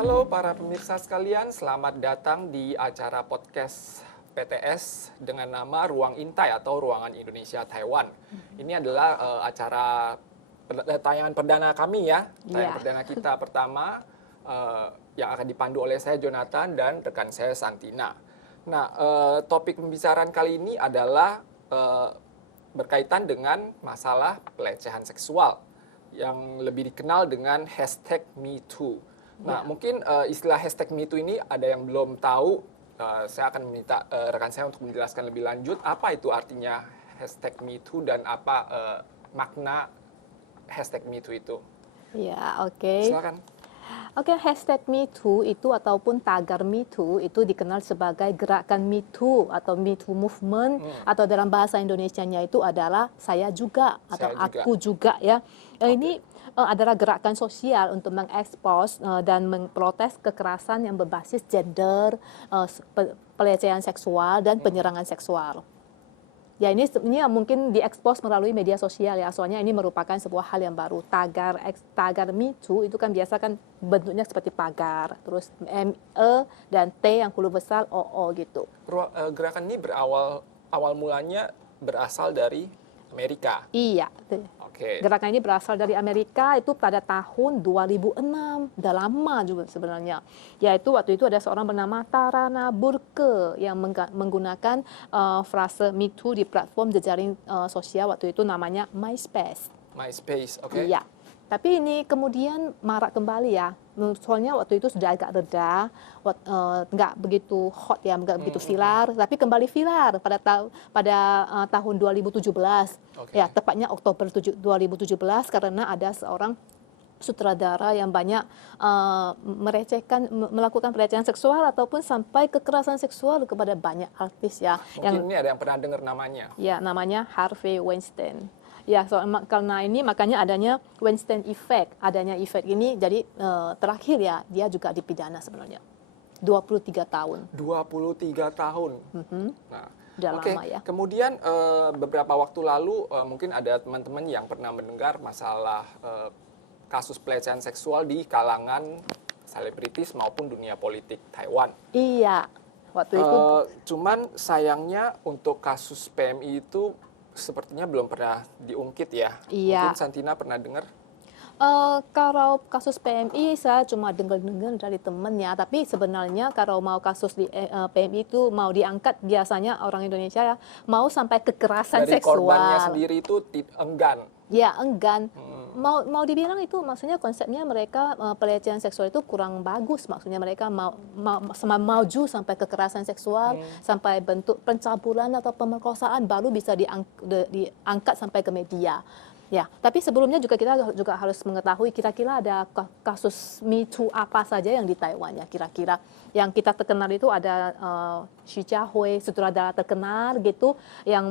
Halo para pemirsa sekalian, selamat datang di acara podcast PTS dengan nama Ruang Intai atau Ruangan Indonesia Taiwan. Ini adalah tayangan perdana kami ya, tayangan perdana kita pertama yang akan dipandu oleh saya Jonathan dan rekan saya Santina. Nah, topik pembicaraan kali ini adalah berkaitan dengan masalah pelecehan seksual yang lebih dikenal dengan hashtag #MeToo. Nah, mungkin istilah hashtag #MeToo ini ada yang belum tahu. Saya akan meminta rekan saya untuk menjelaskan lebih lanjut apa itu artinya hashtag #MeToo dan apa makna hashtag #MeToo itu. Ya, oke. Silakan. Oke, hashtag #MeToo itu ataupun tagar MeToo itu dikenal sebagai gerakan MeToo atau MeToo Movement atau dalam bahasa Indonesianya itu adalah saya juga atau aku juga ya. Ini adalah gerakan sosial untuk mengekspos dan memprotes kekerasan yang berbasis gender, pelecehan seksual dan penyerangan seksual. Ya ini mungkin diekspos melalui media sosial ya, soalnya ini merupakan sebuah hal yang baru. Tagar MeToo itu kan biasa kan bentuknya seperti pagar, terus ME dan T yang huruf besar OO gitu. Gerakan ini awal mulanya berasal dari Amerika. Iya. Gerakan ini berasal dari Amerika itu pada tahun 2006, udah lama juga sebenarnya. Yaitu waktu itu ada seorang bernama Tarana Burke yang menggunakan frase MeToo di platform jejaring sosial waktu itu namanya MySpace. MySpace, oke. Iya. Tapi ini kemudian marak kembali ya. Soalnya waktu itu sudah agak reda, nggak begitu hot ya, nggak begitu viral, tapi kembali viral pada tahun 2017. Ya, tepatnya Oktober 2017 karena ada seorang sutradara yang banyak melakukan pelecehan seksual ataupun sampai kekerasan seksual kepada banyak artis ya. Mungkin ini ada yang pernah dengar namanya. Ya, namanya Harvey Weinstein. Ya, karena ini makanya adanya Weinstein Effect, adanya efek ini, jadi terakhir ya dia juga dipidana sebenarnya 23 tahun. 23 tahun. Nah, udah lama ya. Kemudian beberapa waktu lalu mungkin ada teman-teman yang pernah mendengar masalah kasus pelecehan seksual di kalangan selebritis maupun dunia politik Taiwan. Iya, waktu itu. Cuman sayangnya untuk kasus PMI itu sepertinya belum pernah diungkit ya. Iya. Mungkin Santina pernah dengar? Kalau kasus PMI saya cuma dengar dari temen ya, tapi sebenarnya kalau mau kasus di PMI itu mau diangkat biasanya orang Indonesia ya mau sampai kekerasan dari seksual. Dari korbannya sendiri itu enggan. Ya, enggan. Mau dibilang itu maksudnya konsepnya mereka pelecehan seksual itu kurang bagus, maksudnya mereka mau maju sampai kekerasan seksual, sampai bentuk pencabulan atau pemerkosaan baru bisa diangkat sampai ke media. Ya, tapi sebelumnya kita juga harus mengetahui kira-kira ada kasus MeToo apa saja yang di Taiwan ya kira-kira. Yang kita terkenal itu ada Xu Jiahui, sutradara terkenal gitu, yang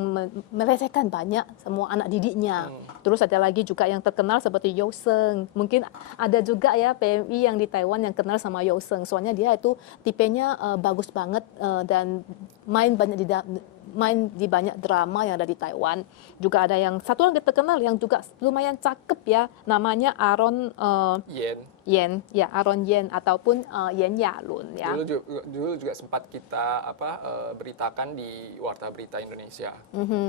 melecehkan banyak semua anak didiknya. Terus ada lagi juga yang terkenal seperti You Seung. Mungkin ada juga ya PMI yang di Taiwan yang kenal sama You Seung. Soalnya dia itu tipenya bagus banget dan main di banyak drama yang ada di Taiwan. Juga ada yang satu lagi terkenal yang juga lumayan cakep ya, namanya Aaron Yen, ya Aaron Yen ataupun Yen Yalun ya. Dulu juga sempat kita beritakan di Warta Berita Indonesia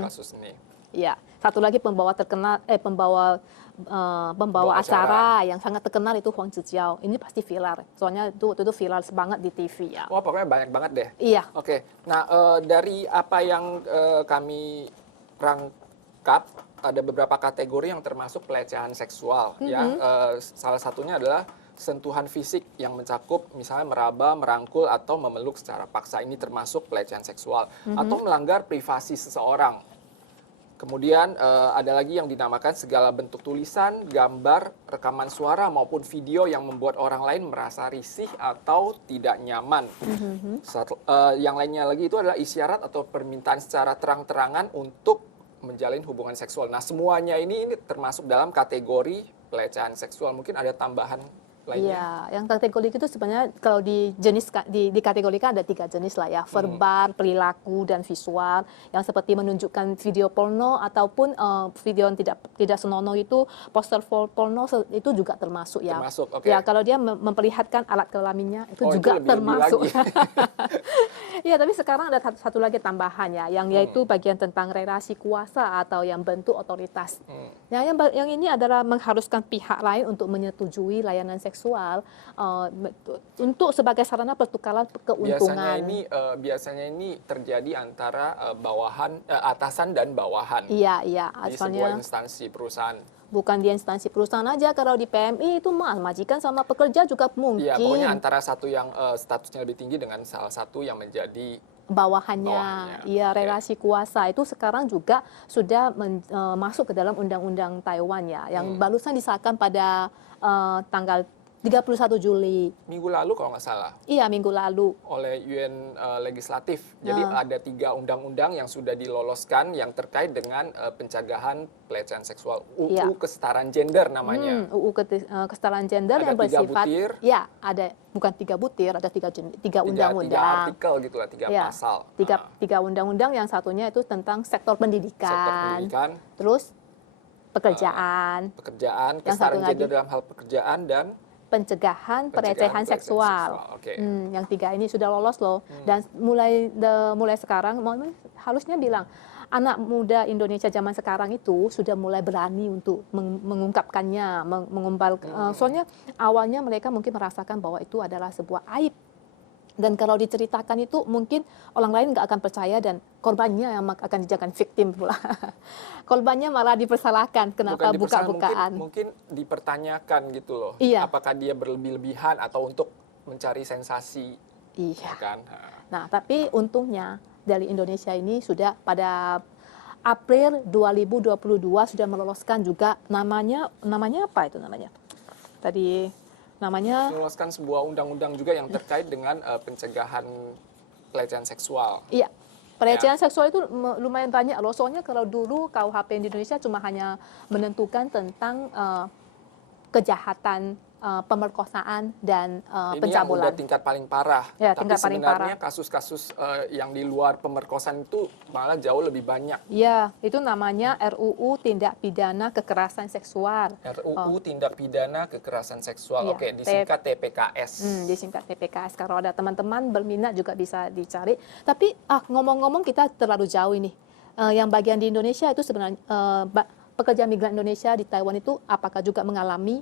kasus ini. Ya, satu lagi pembawa acara yang sangat terkenal itu Huang Zijiao. Ini pasti viral. Soalnya waktu itu viral banget di TV ya. Wah, pokoknya banyak banget deh. Iya. Oke. Nah, dari apa yang kami rangkap ada beberapa kategori yang termasuk pelecehan seksual ya. Salah satunya adalah sentuhan fisik yang mencakup misalnya meraba, merangkul atau memeluk secara paksa. Ini termasuk pelecehan seksual atau melanggar privasi seseorang. Kemudian ada lagi yang dinamakan segala bentuk tulisan, gambar, rekaman suara maupun video yang membuat orang lain merasa risih atau tidak nyaman. Yang lainnya lagi itu adalah isyarat atau permintaan secara terang-terangan untuk menjalin hubungan seksual. Nah, semuanya ini termasuk dalam kategori pelecehan seksual. Mungkin ada tambahan lainnya? Iya, yang kategori itu sebenarnya kalau di jenis dikategorikan ada 3 jenis lah ya, verbal, perilaku, dan visual. Yang seperti menunjukkan video porno ataupun video yang tidak senonoh itu poster porno itu juga termasuk ya. Termasuk, oke. Ya, kalau dia memperlihatkan alat kelaminnya itu Oh, juga itu lebih-lebih termasuk. lagi. Iya, tapi sekarang ada satu lagi tambahan ya, yang yaitu bagian tentang relasi kuasa atau yang bentuk otoritas. Nah, yang ini adalah mengharuskan pihak lain untuk menyetujui layanan seksual untuk sebagai sarana pertukaran keuntungan. Biasanya ini terjadi antara atasan dan bawahan Iya, di sebuah instansi perusahaan. bukan di instansi perusahaan aja, kalau di PMI itu majikan sama pekerja juga mungkin. Iya, pokoknya antara satu yang statusnya lebih tinggi dengan salah satu yang menjadi bawahannya. Iya, relasi kuasa itu sekarang juga sudah masuk ke dalam undang-undang Taiwan ya, yang barusan disahkan pada tanggal 31 Juli. Minggu lalu kalau nggak salah. Iya, minggu lalu. Oleh UN Legislatif. Jadi ada 3 undang-undang yang sudah diloloskan yang terkait dengan pencegahan pelecehan seksual. UU Kesetaraan Gender namanya. UU Kesetaraan Gender ada yang bersifat. 3 butir. Ya, ada bukan 3 butir, ada 3 undang-undang. 3 artikel gitu lah, 3 pasal. 3 undang-undang, yang satunya itu tentang sektor pendidikan. Terus pekerjaan. Kesetaraan gender dalam hal pekerjaan dan pencegahan pelecehan seksual. Yang 3 ini sudah lolos loh. Dan mulai sekarang harusnya bilang anak muda Indonesia zaman sekarang itu sudah mulai berani untuk mengungkapkannya, soalnya awalnya mereka mungkin merasakan bahwa itu adalah sebuah aib. Dan kalau diceritakan itu mungkin orang lain nggak akan percaya dan korbannya yang akan dijadikan victim pula. Korbannya malah dipersalahkan, kenapa buka-bukaan. Mungkin dipertanyakan gitu loh. Iya. Apakah dia berlebih-lebihan atau untuk mencari sensasi. Iya. Kan? Nah, tapi untungnya dari Indonesia ini sudah pada April 2022 sudah meloloskan juga namanya apa itu namanya? Tadi namanya meloloskan sebuah undang-undang juga yang terkait dengan pencegahan pelecehan seksual. Iya, pelecehan seksual itu lumayan banyak loh. Soalnya kalau dulu KUHP di Indonesia cuma hanya menentukan tentang kejahatan pemerkosaan dan pencabulan. Ini yang udah tingkat paling parah. Ya, tapi tingkat paling sebenarnya kasus-kasus yang di luar pemerkosaan itu malah jauh lebih banyak. Iya, itu namanya RUU Tindak Pidana Kekerasan Seksual. RUU Tindak Pidana Kekerasan Seksual. Iya, Oke, disingkat TPKS. Disingkat TPKS. Kalau ada teman-teman berminat juga bisa dicari. Tapi ngomong-ngomong kita terlalu jauh ini. Yang bagian di Indonesia itu sebenarnya pekerja migran Indonesia di Taiwan itu apakah juga mengalami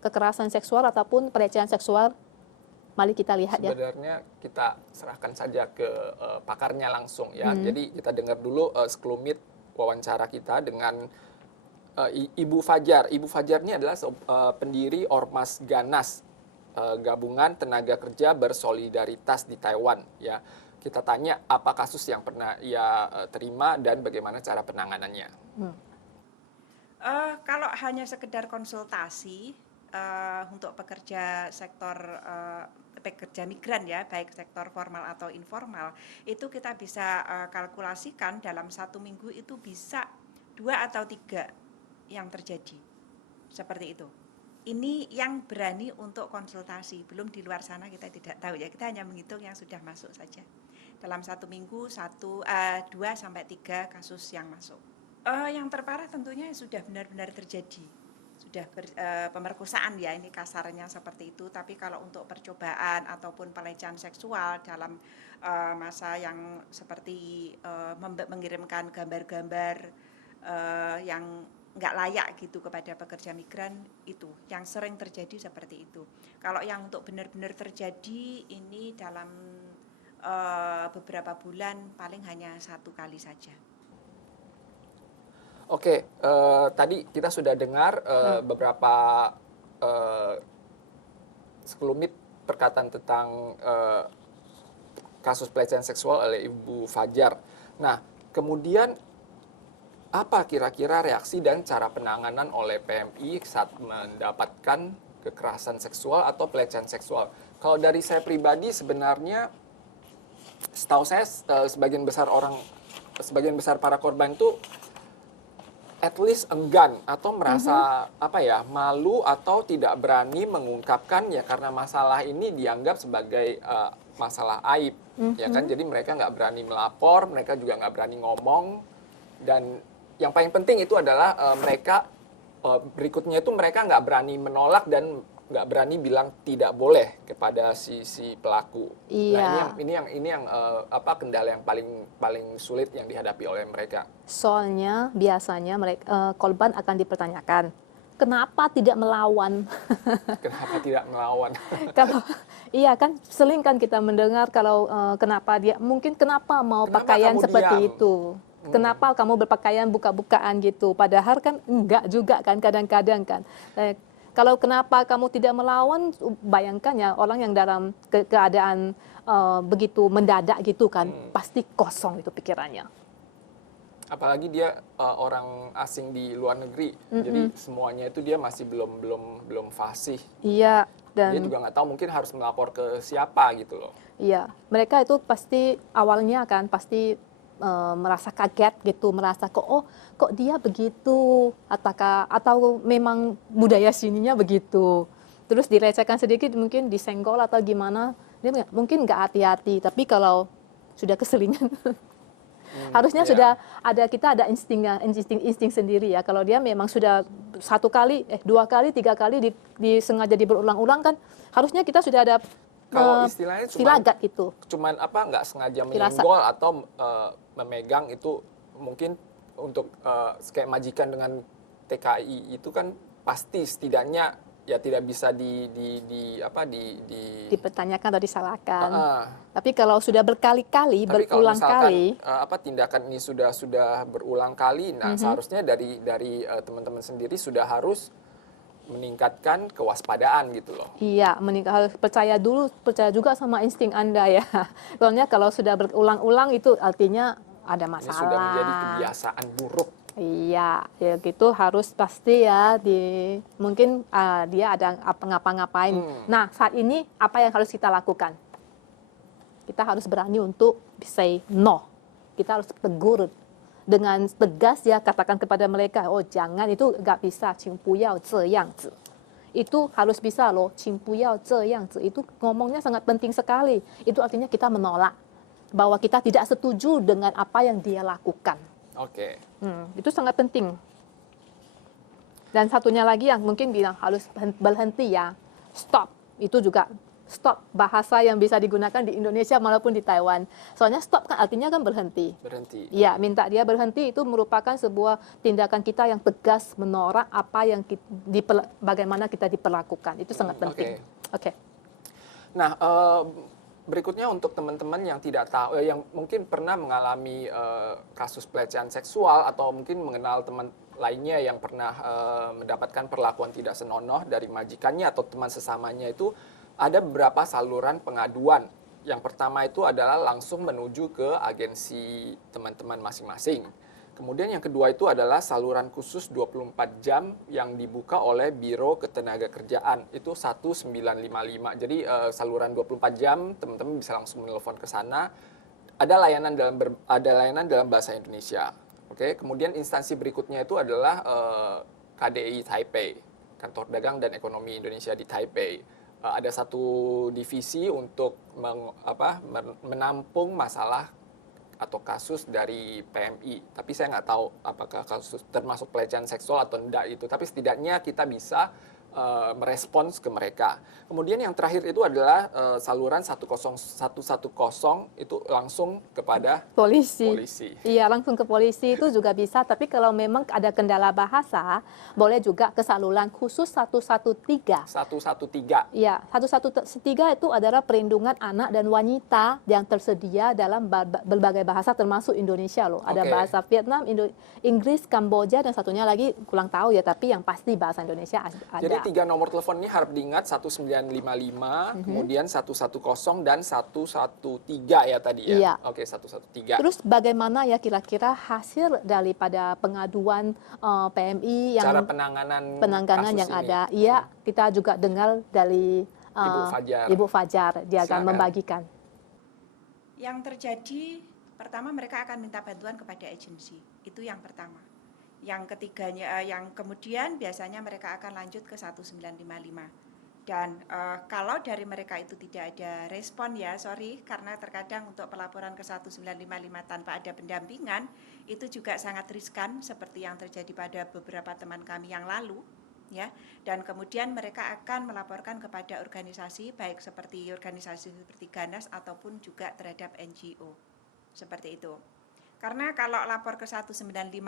kekerasan seksual ataupun pelecehan seksual? Mari kita lihat ya. Sebenarnya kita serahkan saja ke pakarnya langsung ya. Jadi kita dengar dulu sekelumit wawancara kita dengan Ibu Fajar. Ibu Fajar ini adalah pendiri Ormas Ganas, Gabungan Tenaga Kerja Bersolidaritas di Taiwan ya. Kita tanya apa kasus yang pernah ia terima dan bagaimana cara penanganannya. Kalau hanya sekedar konsultasi untuk pekerja sektor pekerja migran ya, baik sektor formal atau informal, itu kita bisa kalkulasikan dalam 1 minggu itu bisa 2 atau 3 yang terjadi seperti itu. Ini yang berani untuk konsultasi, belum di luar sana kita tidak tahu ya, kita hanya menghitung yang sudah masuk saja. Dalam 1 minggu 2 sampai 3 kasus yang masuk. Yang terparah tentunya sudah benar-benar terjadi, sudah pemerkosaan ya, ini kasarnya seperti itu. Tapi kalau untuk percobaan ataupun pelecehan seksual dalam masa yang seperti mengirimkan gambar-gambar yang nggak layak gitu kepada pekerja migran, itu yang sering terjadi seperti itu. Kalau yang untuk benar-benar terjadi ini dalam beberapa bulan paling hanya 1 kali saja. Oke, tadi kita sudah dengar beberapa sekelumit perkataan tentang kasus pelecehan seksual oleh Ibu Fajar. Nah, kemudian apa kira-kira reaksi dan cara penanganan oleh PMI saat mendapatkan kekerasan seksual atau pelecehan seksual? Kalau dari saya pribadi sebenarnya, setahu saya sebagian besar para korban itu at least enggan atau merasa apa ya, malu atau tidak berani mengungkapkan ya karena masalah ini dianggap sebagai masalah aib, ya kan? Jadi mereka nggak berani melapor, mereka juga nggak berani ngomong, dan yang paling penting itu adalah mereka berikutnya itu mereka nggak berani menolak dan nggak berani bilang tidak boleh kepada si pelaku. Iya. Nah, ini yang apa kendala yang paling sulit yang dihadapi oleh mereka. Soalnya biasanya mereka korban akan dipertanyakan, kenapa tidak melawan? Kenapa tidak melawan? Kalau iya kan sering kan kita mendengar kalau kenapa mau Kenapa pakaian kamu seperti diam? itu? Kenapa kamu berpakaian buka-bukaan gitu? Padahal kan enggak juga kan kadang-kadang kan. Kalau kenapa kamu tidak melawan, bayangkan ya orang yang dalam keadaan begitu mendadak gitu kan, pasti kosong itu pikirannya. Apalagi dia orang asing di luar negeri, jadi semuanya itu dia masih belum fasih. Iya, Dia dan juga nggak tahu mungkin harus melapor ke siapa gitu loh. iya, mereka itu pasti awalnya kan pasti merasa kaget gitu, merasa kok dia begitu, atau memang budaya sininya begitu. Terus direcehkan sedikit mungkin disenggol atau gimana, dia mungkin nggak hati-hati. Tapi kalau sudah keselingan, harusnya iya. sudah kita ada insting sendiri ya. Kalau dia memang sudah satu kali, dua kali, tiga kali disengaja berulang-ulang kan, harusnya kita sudah ada Kalau istilahnya silagat itu. cuman apa nggak sengaja Firasat. menyenggol atau memegang itu mungkin untuk kayak majikan dengan TKI itu kan pasti setidaknya ya tidak bisa Dipertanyakan atau disalahkan. Heeh. Tapi kalau sudah berkali-kali, Tapi kalau berulang misalkan kali, tindakan ini sudah berulang kali, nah seharusnya dari teman-teman sendiri sudah harus meningkatkan kewaspadaan gitu loh. iya, harus percaya juga sama insting Anda ya. Soalnya kalau sudah berulang-ulang itu artinya ada Ini masalah. sudah menjadi kebiasaan buruk. Iya, ya gitu harus pasti ya mungkin dia ada ngapa-ngapain. Nah, saat ini apa yang harus kita lakukan? Kita harus berani untuk say no. Kita harus tegur dengan tegas ya, katakan kepada mereka, oh jangan, itu nggak bisa, 请不要这样子. Itu harus bisa loh, 请不要这样子. Itu ngomongnya sangat penting sekali. Itu artinya kita menolak bahwa kita tidak setuju dengan apa yang dia lakukan. Oke. Itu sangat penting. Dan satunya lagi yang mungkin bilang harus berhenti ya, stop. Itu juga stop, bahasa yang bisa digunakan di Indonesia maupun di Taiwan. Soalnya stop kan artinya kan berhenti. Berhenti. Ya, minta dia berhenti itu merupakan sebuah tindakan kita yang tegas menolak apa yang bagaimana kita diperlakukan. Itu sangat penting. Oke. Nah, berikutnya untuk teman-teman yang tidak tahu, yang mungkin pernah mengalami kasus pelecehan seksual atau mungkin mengenal teman lainnya yang pernah mendapatkan perlakuan tidak senonoh dari majikannya atau teman sesamanya, itu ada beberapa saluran pengaduan. Yang pertama itu adalah langsung menuju ke agensi teman-teman masing-masing. Kemudian yang kedua itu adalah saluran khusus 24 jam yang dibuka oleh Biro Ketenagakerjaan. Itu 1955. Jadi saluran 24 jam, teman-teman bisa langsung menelpon ke sana. Ada layanan dalam bahasa Indonesia. Oke, kemudian instansi berikutnya itu adalah KDI Taipei, Kantor Dagang dan Ekonomi Indonesia di Taipei. Ada satu divisi untuk menampung masalah atau kasus dari PMI. Tapi saya nggak tahu apakah kasus termasuk pelecehan seksual atau tidak itu. Tapi setidaknya kita bisa merespons ke mereka. Kemudian yang terakhir itu adalah saluran 10110 itu langsung kepada polisi. Iya, langsung ke polisi itu juga bisa. Tapi kalau memang ada kendala bahasa, boleh juga ke saluran khusus 113. 113. Iya, 113 itu adalah perlindungan anak dan wanita yang tersedia dalam berbagai bahasa termasuk Indonesia loh. Ada bahasa Vietnam, Inggris, Kamboja, dan satunya lagi kurang tahu ya, tapi yang pasti bahasa Indonesia ada. Jadi 3 nomor telepon ini harap diingat, 1955, kemudian 110 dan 113 ya tadi ya. Iya. Oke, 113. Terus bagaimana ya kira-kira hasil daripada pengaduan PMI yang cara penanganan yang kasus ini. ada? Iya, kita juga dengar dari Ibu Fajar, dia akan membagikan. Yang terjadi, pertama mereka akan minta bantuan kepada agensi, itu yang pertama. Yang ketiganya, yang kemudian biasanya mereka akan lanjut ke 1955. Dan kalau dari mereka itu tidak ada respon ya, sorry, karena terkadang untuk pelaporan ke 1955 tanpa ada pendampingan, itu juga sangat riskan seperti yang terjadi pada beberapa teman kami yang lalu. Ya, dan kemudian mereka akan melaporkan kepada organisasi, baik seperti organisasi seperti Ganas ataupun juga terhadap NGO, seperti itu. Karena kalau lapor ke 1955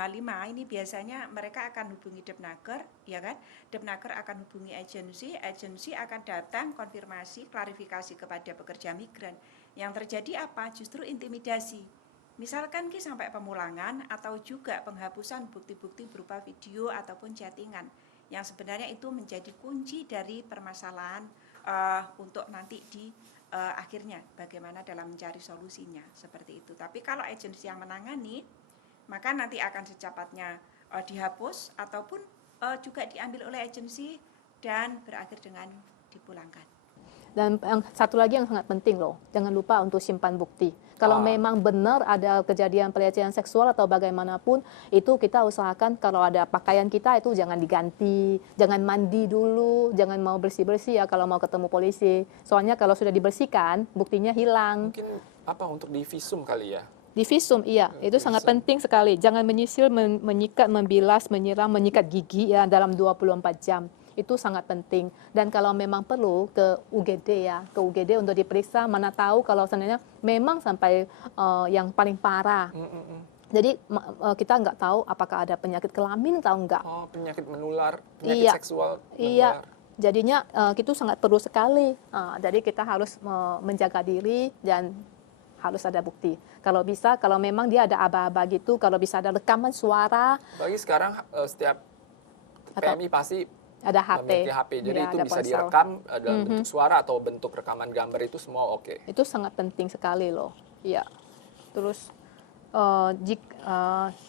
ini biasanya mereka akan hubungi Depnaker, ya kan? Depnaker akan hubungi agensi akan datang konfirmasi, klarifikasi kepada pekerja migran. Yang terjadi apa? Justru intimidasi. Misalkan sampai pemulangan atau juga penghapusan bukti-bukti berupa video ataupun chattingan. Yang sebenarnya itu menjadi kunci dari permasalahan untuk nanti di akhirnya bagaimana dalam mencari solusinya, seperti itu. Tapi kalau agensi yang menangani, maka nanti akan secepatnya dihapus ataupun juga diambil oleh agensi dan berakhir dengan dipulangkan. Dan yang satu lagi yang sangat penting loh, jangan lupa untuk simpan bukti. Kalau memang benar ada kejadian pelecehan seksual atau bagaimanapun, itu kita usahakan kalau ada pakaian kita itu jangan diganti, jangan mandi dulu, jangan mau bersih-bersih ya kalau mau ketemu polisi. Soalnya kalau sudah dibersihkan, buktinya hilang. Mungkin untuk divisum kali ya? Divisum, iya, itu sangat penting sekali. Jangan menyisil, menyikat, membilas, menyiram, menyikat gigi ya dalam 24 jam. Itu sangat penting. Dan kalau memang perlu ke UGD ya, ke UGD untuk diperiksa, mana tahu kalau sebenarnya memang sampai yang paling parah. Jadi kita nggak tahu apakah ada penyakit kelamin atau enggak. Oh, penyakit menular, penyakit seksual menular. Iya, jadinya itu sangat perlu sekali. Jadi kita harus menjaga diri dan harus ada bukti. Kalau bisa, kalau memang dia ada aba-aba gitu, kalau bisa ada rekaman suara. Bagi sekarang setiap PMI pasti ada HP. memiliki HP, jadi itu bisa direkam dalam bentuk suara atau bentuk rekaman gambar, itu semua oke. Itu sangat penting sekali loh. Iya. Terus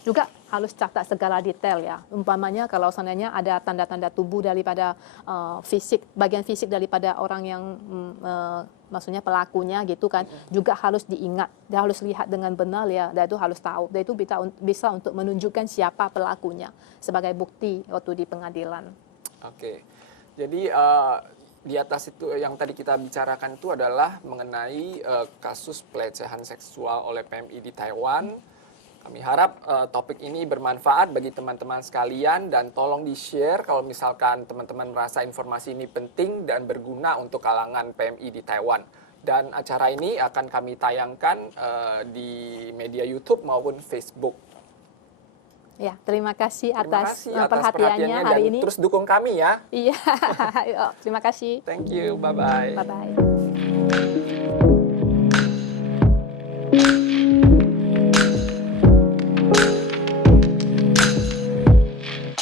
juga harus catat segala detail ya. Umpamanya kalau seandainya ada tanda-tanda tubuh daripada bagian fisik daripada orang yang maksudnya pelakunya gitu kan, juga harus diingat. Dia harus lihat dengan benar ya, dan itu harus tahu. Dan itu bisa untuk menunjukkan siapa pelakunya sebagai bukti waktu di pengadilan. Oke, jadi di atas itu yang tadi kita bicarakan itu adalah mengenai kasus pelecehan seksual oleh PMI di Taiwan. Kami harap topik ini bermanfaat bagi teman-teman sekalian dan tolong di-share kalau misalkan teman-teman merasa informasi ini penting dan berguna untuk kalangan PMI di Taiwan. Dan acara ini akan kami tayangkan di media YouTube maupun Facebook. Ya, terima kasih atas perhatiannya hari ini. Terus dukung kami ya. Iya, terima kasih. Thank you, bye-bye. Bye-bye.